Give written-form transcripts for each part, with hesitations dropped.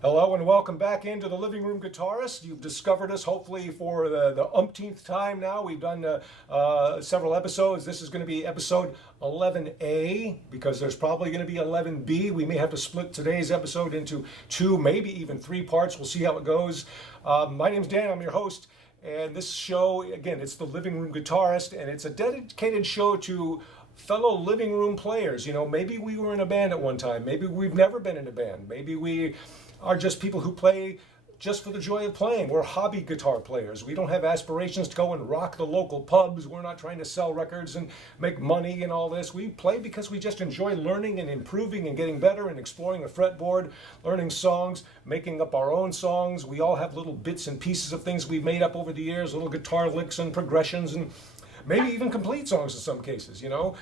Hello and welcome back into the Living Room Guitarist. You've discovered us hopefully for the umpteenth time now. We've done several episodes. This is going to be episode 11A because there's probably going to be 11B. We may have to split today's episode into two, maybe even three parts. We'll see how it goes. My name's Dan. I'm your host. And this show, again, it's the Living Room Guitarist, and it's a dedicated show to fellow living room players. You know, maybe we were in a band at one time. Maybe we've never been in a band. Maybe we are just people who play just for the joy of playing. We're hobby guitar players. We don't have aspirations to go and rock the local pubs. We're not trying to sell records and make money and all this. We play because we just enjoy learning and improving and getting better and exploring the fretboard, learning songs, making up our own songs. We all have little bits and pieces of things we've made up over the years, little guitar licks and progressions and maybe even complete songs in some cases, you know.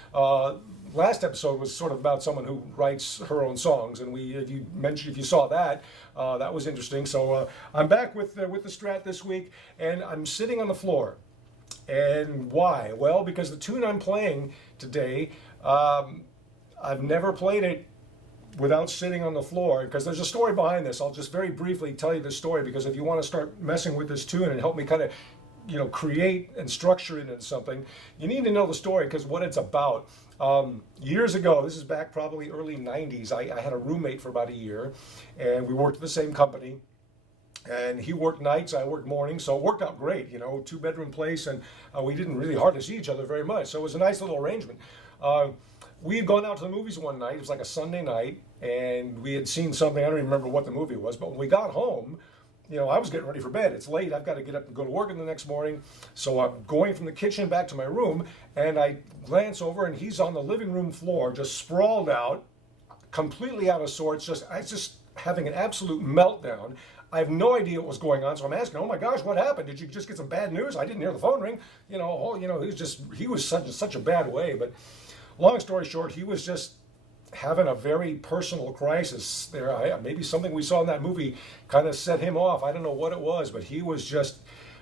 Last episode was sort of about someone who writes her own songs, and if you saw that, that was interesting. So I'm back with the Strat this week, and I'm sitting on the floor. And why? Well, because the tune I'm playing today, I've never played it without sitting on the floor, because there's a story behind this. I'll just very briefly tell you the story, because if you want to start messing with this tune and help me kind of create and structure it into something, you need to know the story, because what it's about. Years ago, this is back probably early 90s, I had a roommate for about a year, and we worked at the same company, and he worked nights, I worked mornings, so it worked out great, two-bedroom place, and we didn't really hardly see each other very much, so it was a nice little arrangement. We had gone out to the movies one night. It was like a Sunday night, and we had seen something. I don't even remember what the movie was, but when we got home, I was getting ready for bed. It's late. I've got to get up and go to work in the next morning. So I'm going from the kitchen back to my room, and I glance over, and he's on the living room floor, just sprawled out, completely out of sorts, just having an absolute meltdown. I have no idea what was going on, so I'm asking, "Oh my gosh, what happened? Did you just get some bad news? I didn't hear the phone ring." He was such a bad way. But long story short, he was just having a very personal crisis there. Maybe something we saw in that movie kind of set him off. I don't know what it was, but he was just,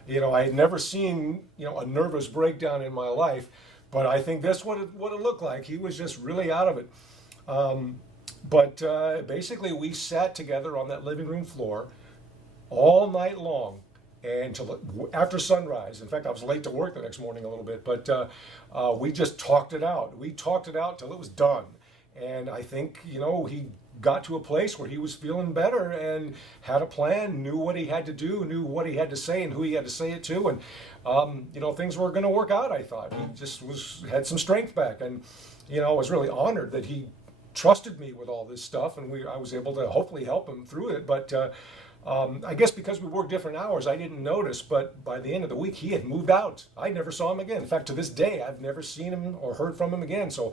I had never seen, a nervous breakdown in my life, but I think that's what it looked like. He was just really out of it. But basically we sat together on that living room floor all night long and after sunrise. In fact, I was late to work the next morning a little bit, but we just talked it out. We talked it out till it was done. And I think, he got to a place where he was feeling better and had a plan, knew what he had to do, knew what he had to say and who he had to say it to. And, things were going to work out, I thought. He just had some strength back. And, I was really honored that he trusted me with all this stuff. And I was able to hopefully help him through it. But I guess because we worked different hours, I didn't notice. But by the end of the week, he had moved out. I never saw him again. In fact, to this day, I've never seen him or heard from him again. So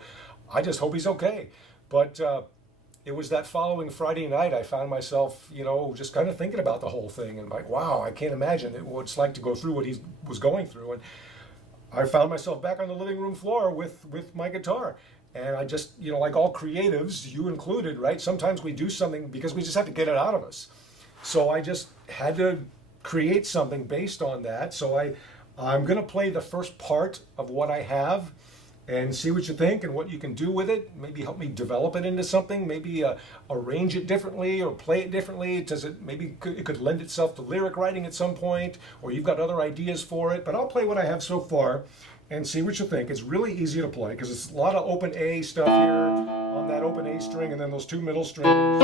I just hope he's okay. But it was that following Friday night I found myself, just kind of thinking about the whole thing. And like, wow, I can't imagine what it's like to go through what he was going through. And I found myself back on the living room floor with my guitar. And I just, like all creatives, you included, right? Sometimes we do something because we just have to get it out of us. So I just had to create something based on that. So I'm going to play the first part of what I have and see what you think and what you can do with it. Maybe help me develop it into something. Maybe arrange it differently or play it differently. It could lend itself to lyric writing at some point, or you've got other ideas for it. But I'll play what I have so far and see what you think. It's really easy to play because it's a lot of open A stuff here on that open A string and then those two middle strings.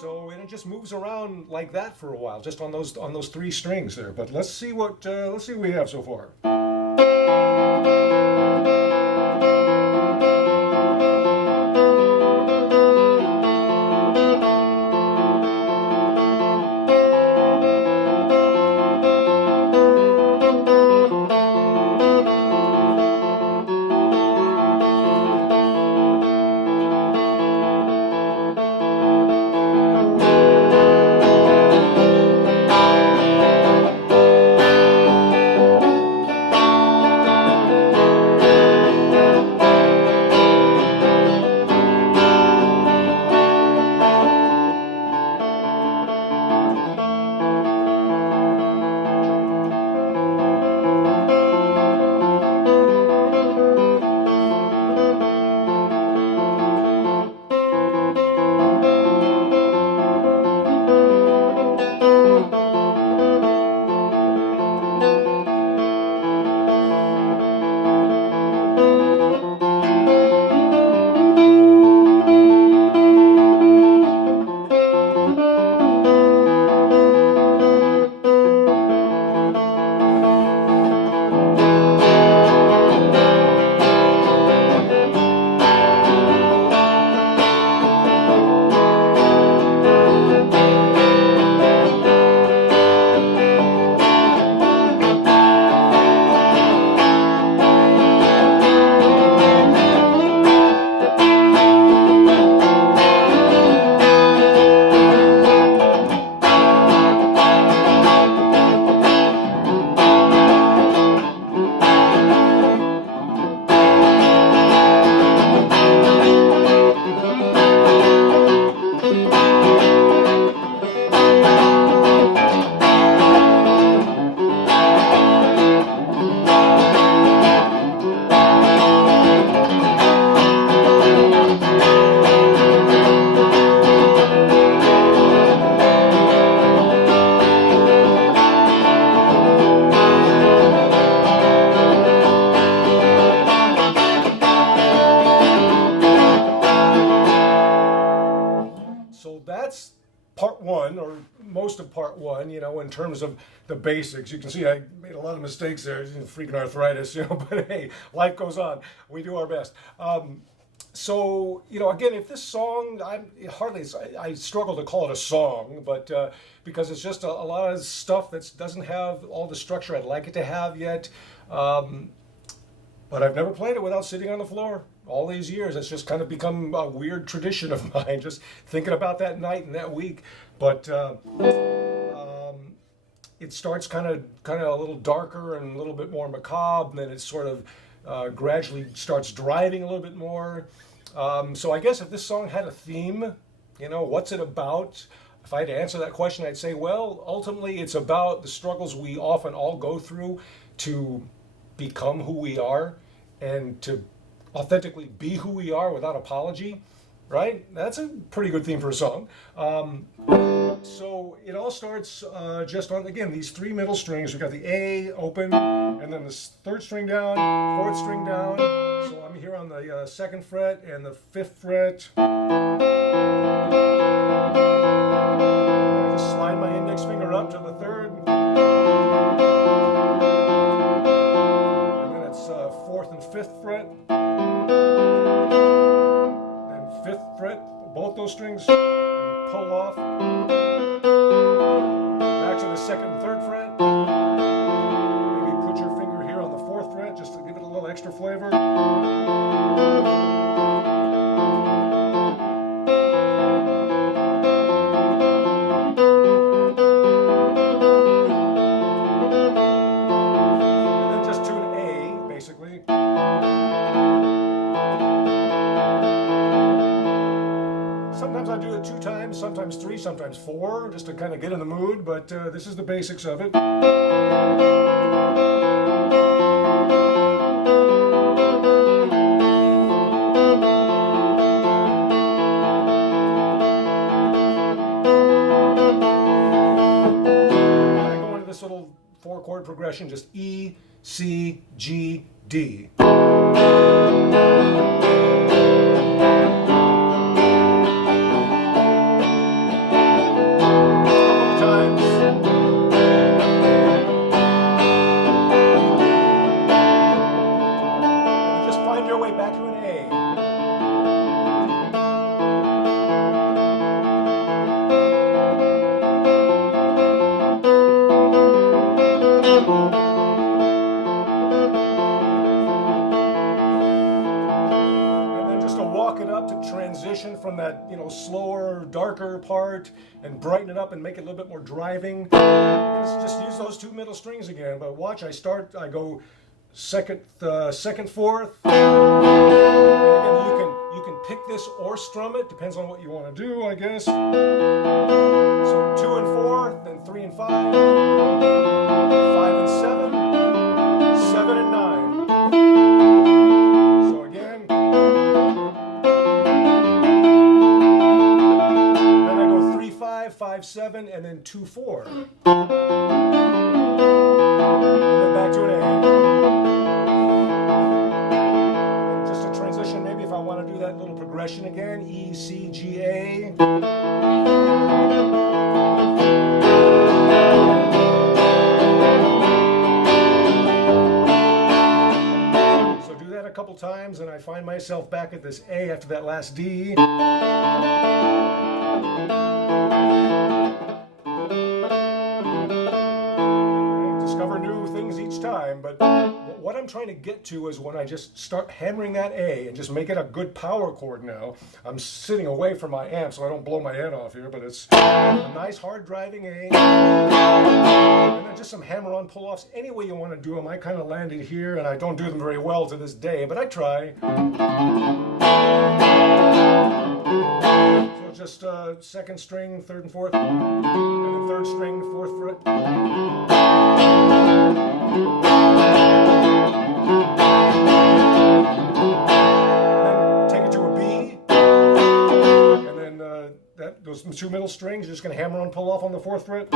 So and it just moves around like that for a while, just on those three strings there. But let's see what we have so far. that's part one, or most of part one, you know, in terms of the basics. You can see I made a lot of mistakes there, freaking arthritis, you know, but hey, life goes on. We do our best. So, you know, again, if this song, I struggle to call it a song, but because it's just a lot of stuff that doesn't have all the structure I'd like it to have yet. But I've never played it without sitting on the floor all these years. It's just kind of become a weird tradition of mine, just thinking about that night and that week. But it starts kind of a little darker and a little bit more macabre, and then it sort of gradually starts driving a little bit more. So I guess if this song had a theme, you know, what's it about? If I had to answer that question, I'd say, well, ultimately it's about the struggles we often all go through to become who we are and to authentically be who we are without apology, right? That's a pretty good theme for a song. So it all starts just on, again, these three middle strings. We've got the A open, and then the third string down, fourth string down. So I'm here on the second fret and the fifth fret. I just slide my index finger up to the third. And then it's fourth and fifth fret. Then fifth fret, both those strings, and pull off. Back to the second and third fret. Maybe put your finger here on the fourth fret just to give it a little extra flavor. Sometimes I do it 2 times, sometimes 3, sometimes 4, just to kind of get in the mood, but this is the basics of it. I go into this little 4-chord progression, just E, C, G, D. Transition from that, you know, slower, darker part and brighten it up and make it a little bit more driving. Just use those 2 middle strings again. But watch, I go second, fourth. And again, you can pick this or strum it. Depends on what you want to do, I guess. So 2 and 4, then 3 and 5, 5 and 7, 7 and 9. So again. 5, 7, and then 2, 4. And then back to an A. And just a transition, maybe if I want to do that little progression again, E, C, G, A. So do that a couple times, and I find myself back at this A after that last D. Discover new things each time, but what I'm trying to get to is when I just start hammering that A and just make it a good power chord now. I'm sitting away from my amp so I don't blow my head off here, but it's a nice hard driving A. And then just some hammer-on pull-offs. Any way you want to do them, I kind of landed here, and I don't do them very well to this day, but I try. So just second string, third and fourth, and then third string, fourth fret. And then take it to a B, and then those 2 middle strings, you're just going to hammer on pull off on the fourth fret.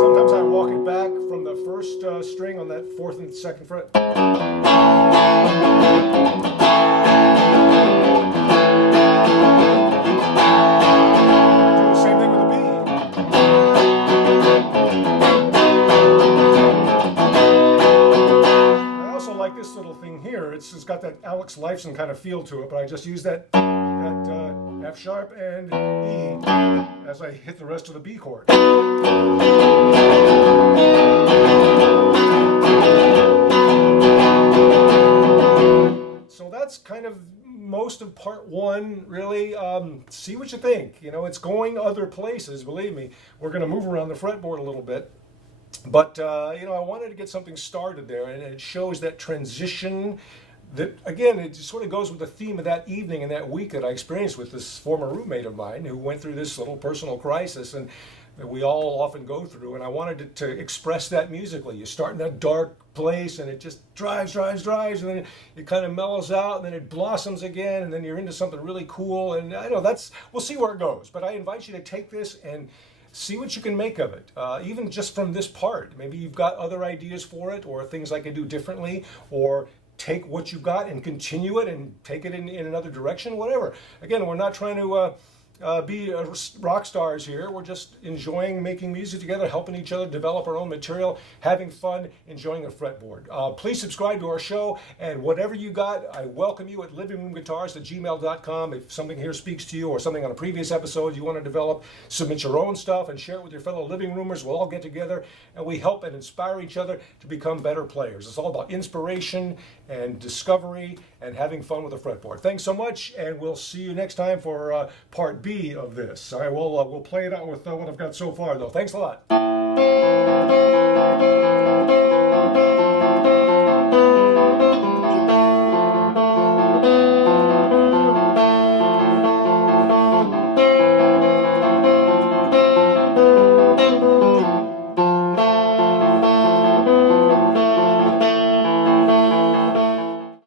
Sometimes I walk it back from the first string on that fourth and second fret. like this little thing here. It's got that Alex Lifeson kind of feel to it, but I just use that F sharp and E as I hit the rest of the B chord. So that's kind of most of part one, really. See what you think. You know, it's going other places, believe me. We're going to move around the fretboard a little bit. But, you know, I wanted to get something started there, and it shows that transition that, again, it sort of goes with the theme of that evening and that week that I experienced with this former roommate of mine who went through this little personal crisis, and that we all often go through, and I wanted to express that musically. You start in that dark place, and it just drives, and then it kind of mellows out, and then it blossoms again, and then you're into something really cool, and I know we'll see where it goes, but I invite you to take this and see what you can make of it, even just from this part. Maybe you've got other ideas for it, or things I could do differently, or take what you've got and continue it and take it in another direction, whatever. Again, we're not trying to be rock stars here. We're just enjoying making music together, helping each other develop our own material, having fun, enjoying a fretboard. Please subscribe to our show, and whatever you got, I welcome you at livingroomguitarist@gmail.com. If something here speaks to you or something on a previous episode you want to develop, submit your own stuff and share it with your fellow living roomers. We'll all get together and we help and inspire each other to become better players. It's all about inspiration and discovery and having fun with the fretboard. Thanks so much, and we'll see you next time for part B of this. All right, we'll play it out with what I've got so far, though. Thanks a lot.